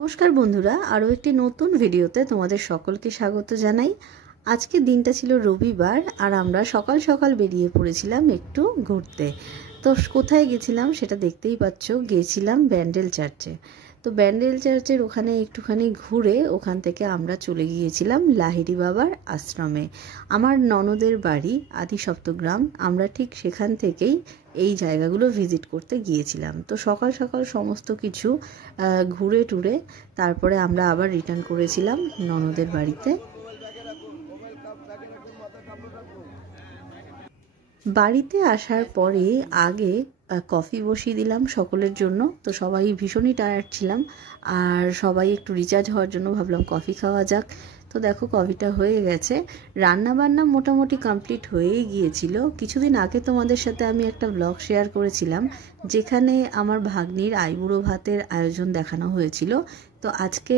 নমস্কার বন্ধুরা, আরও একটি নতুন ভিডিওতে তোমাদের সকলকে স্বাগত জানাই। আজকে দিনটা ছিল রবিবার আর আমরা সকাল সকাল বেরিয়ে পড়েছিলাম একটু ঘুরতে। তো কোথায় গেছিলাম সেটা দেখতেই পাচ্ছ, গিয়েছিলাম ব্যান্ডেল চার্চে। তো ব্যান্ডেল চার্চের ওখানে একটুখানি ঘুরে ওখান থেকে আমরা চলে গিয়েছিলাম লাহিড়ী বাবার আশ্রমে। আমার ননদের বাড়ি আদি সপ্তগ্রাম, আমরা ঠিক সেখান থেকেই এই জায়গাগুলো ভিজিট করতে গিয়েছিলাম। তো সকাল সকাল সমস্ত কিছু ঘুরে টুরে তারপরে আমরা আবার রিটার্ন করেছিলাম ননদের বাড়িতে। বাড়িতে আসার পরে আগে কফি বসিয়ে দিলাম সকলের জন্য। তো সবাই ভীষণই টায়ার্ড ছিলাম আর সবাই একটু রিচার্জ হওয়ার জন্য ভাবলাম কফি খাওয়া যাক। তো দেখো কফিটা হয়ে গেছে, রান্না বান্না মোটামুটি কমপ্লিট হয়েই গিয়েছিল। কিছুদিন আগে তোমাদের সাথে আমি একটা ব্লগ শেয়ার করেছিলাম যেখানে আমার ভাগ্নির আইবুড়ো ভাতের আয়োজন দেখানো হয়েছিল। তো আজকে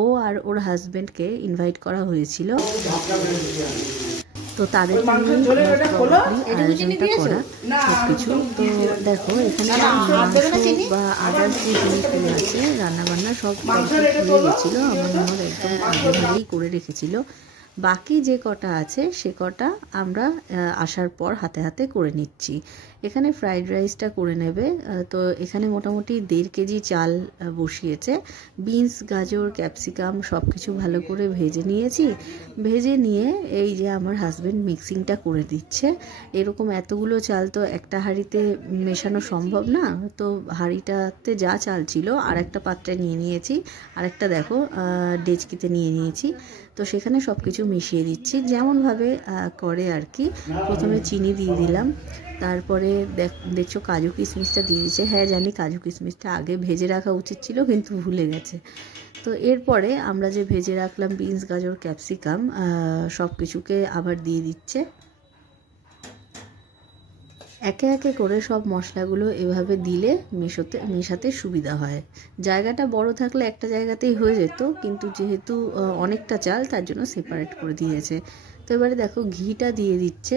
ও আর ওর হাজব্যান্ডকে ইনভাইট করা হয়েছিল, তো তাদের আয়োজনটা করা সবকিছু। তো দেখো এখানে মাংস বা আদার্স যে জিনিসগুলো আছে রান্নাবান্না সব হয়ে গেছিলো। আমার ননদ একদম আগেভাগেই করে রেখেছিল। বাকি যে কটা আছে সে কটা আমরা আসার পর হাতে হাতে করে নিচ্ছি। এখানে ফ্রাইড রাইসটা করে নেবে। তো এখানে মোটামুটি 1.5 কেজি চাল বসিয়েছে। বিনস, গাজর, ক্যাপসিকাম সব কিছু ভালো করে ভেজে নিয়েছি। ভেজে নিয়ে এই যে আমার হাজব্যান্ড মিক্সিংটা করে দিচ্ছে। এরকম এতগুলো চাল তো একটা হাঁড়িতে মেশানো সম্ভব না, তো হাঁড়িটাতে যা চাল ছিল আর একটা পাত্রে নিয়ে নিয়েছি, আর একটা দেখো ডেচকিতে নিয়ে নিয়েছি। তো সেখানে সব কিছু মিশিয়ে দিচ্ছি যেমনভাবে করে আর কি। প্রথমে চিনি দিয়ে দিলাম, তারপরে দেখছো কাজু কিশমিশটা দিয়ে দিচ্ছে। হ্যাঁ জানি কাজু কিশমিশটা আগে ভেজে রাখা উচিত ছিল, কিন্তু ভুলে গেছে। তো এরপরে আমরা যে ভেজে রাখলাম বিনস, গাজর, ক্যাপসিকাম সব কিছুকে আবার দিয়ে দিচ্ছে। একে একে করে সব মশলাগুলো এভাবে দিলে মেশাতে সুবিধা হয়। জায়গাটা বড় থাকলে একটা জায়গাতেই হয়ে যেত, কিন্তু যেহেতু অনেকটা চাল তার জন্য সেপারেট করে দিয়েছে। তো এবারে দেখো ঘিটা দিয়ে দিচ্ছে।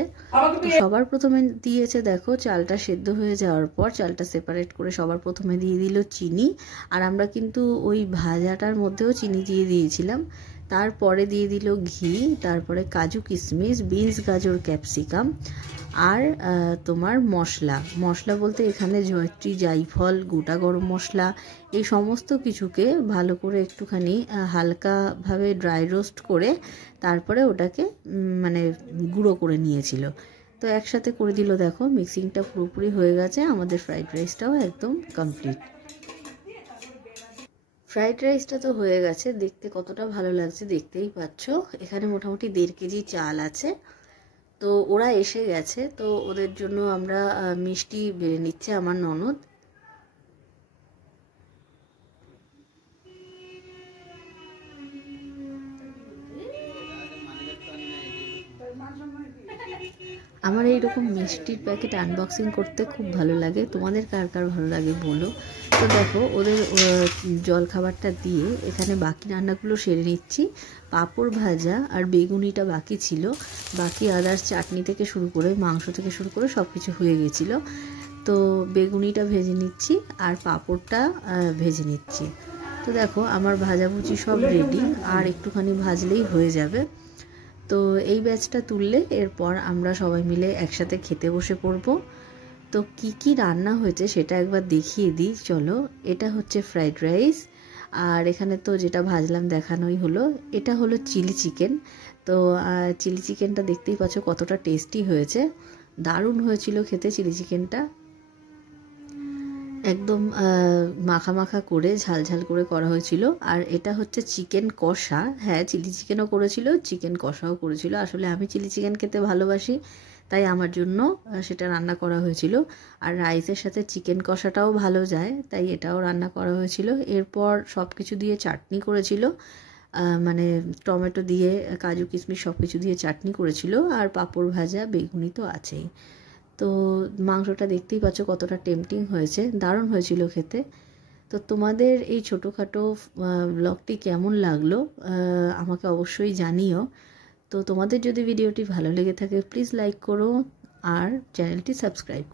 তো সবার প্রথমে দিয়েছে দেখো চালটা সেদ্ধ হয়ে যাওয়ার পর চালটা সেপারেট করে সবার প্রথমে দিয়ে দিল চিনি। আর আমরা কিন্তু ওই ভাজাটার মধ্যেও চিনি দিয়ে দিয়েছিলাম। তারপরে দিয়ে দিল ঘি, তারপরে কাজু কিশমিশ, বিনস, গাজর, ক্যাপসিকাম আর তোমার মশলা বলতে এখানে জয়ত্রী, জায়ফল, গোটা গরম মশলা এই সমস্ত কিছুকে ভালো করে একটুখানি হালকাভাবে ড্রাই রোস্ট করে তারপরে ওটাকে মানে গুঁড়ো করে নিয়েছিল। তো একসাথে করে দিল। দেখো মিক্সিংটা পুরোপুরি হয়ে গেছে, আমাদের ফ্রাইড রাইসটাও একদম কমপ্লিট। ফ্রাইড রাইসটা তো হয়ে গেছে, দেখতে কতটা ভালো লাগছে দেখতেই পাচ্ছ। এখানে মোটামুটি 1.5 কেজি চাল আছে। তো ওরা এসে গেছে, তো ওদের জন্য আমরা মিষ্টি বেড়ে নিচ্ছে আমার ননদ। আমার এইরকম মিষ্টির প্যাকেট আনবক্সিং করতে খুব ভালো লাগে, তোমাদের কার কার ভালো লাগে বলো। তো দেখো ওদের জলখাবারটা দিয়ে এখানে বাকি রান্নাগুলো সেরে নিচ্ছি। পাঁপড় ভাজা আর বেগুনিটা বাকি ছিল, বাকি আদার্স চাটনি থেকে শুরু করে মাংস থেকে শুরু করে সব কিছু হয়ে গেছিলো। তো বেগুনিটা ভেজে নিচ্ছি আর পাঁপড়টা ভেজে নিচ্ছি। তো দেখো আমার ভাজাভুজি সব রেডি, আর একটুখানি ভাজলেই হয়ে যাবে। তো এই ব্যাচটা তুললে এরপর আমরা সবাই মিলে একসাথে খেতে বসে পড়ব। তো কি কি রান্না হয়েছে সেটা একবার দেখিয়ে দিই চলো। এটা হচ্ছে ফ্রাইড রাইস, আর এখানে তো যেটা ভাজলাম দেখানোই হলো। এটা হলো চিলি চিকেন। তো চিলি চিকেনটা দেখতেই পাচ্ছ কতটা টেস্টি হয়েছে, দারুণ হয়েছিল খেতে চিলি চিকেনটা। একদম মাখা মাখা করে ঝাল ঝাল করে করা হয়েছিল। আর এটা হচ্ছে চিকেন কষা। হ্যাঁ চিলি চিকেনও করেছিল, চিকেন কষাও করেছিল। আসলে আমি চিলি চিকেন খেতে ভালোবাসি, তাই আমার জন্য সেটা রান্না করা হয়েছিল। আর রাইসের সাথে চিকেন কষাটাও ভালো যায়, তাই এটাও রান্না করা হয়েছিল। এরপর সব কিছু দিয়ে চাটনি করেছিল, মানে টমেটো দিয়ে কাজু কিশমিশ সব কিছু দিয়ে চাটনি করেছিল। আর পাঁপড় ভাজা, বেগুনি তো আছেই। তো মাংসটা দেখতেই পাচ্ছ কতটা টেম্পটিং হয়েছে, দারুণ হয়েছিল খেতে। তো তোমাদের এই ছোটোখাটো ব্লগটি কেমন লাগলো আমাকে অবশ্যই জানিও। তো তোমাদের যদি ভিডিওটি ভালো লেগে থাকে প্লিজ লাইক করো আর চ্যানেলটি সাবস্ক্রাইব করো।